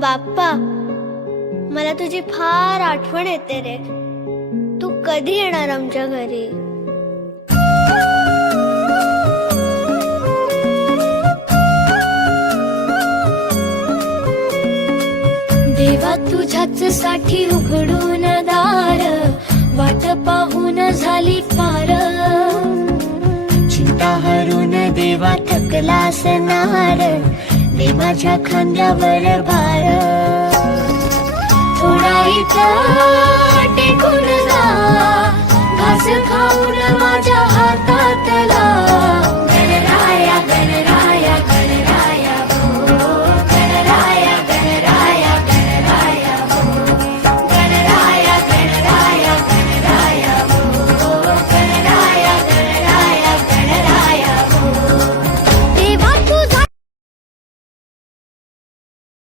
बाप्पा, मला तुझी फार आठवण येते रे. तू कधी येणार आमच्या घरी? देवा तुझ्याच साठी उघडून दार, वाट पाहून झाली पार. चिंता हरून देवा थकला असणार, दे माझ्या खांद्यावर भार. थोडा इथं टेकून जा, घास खाऊन माझ्या हातातला.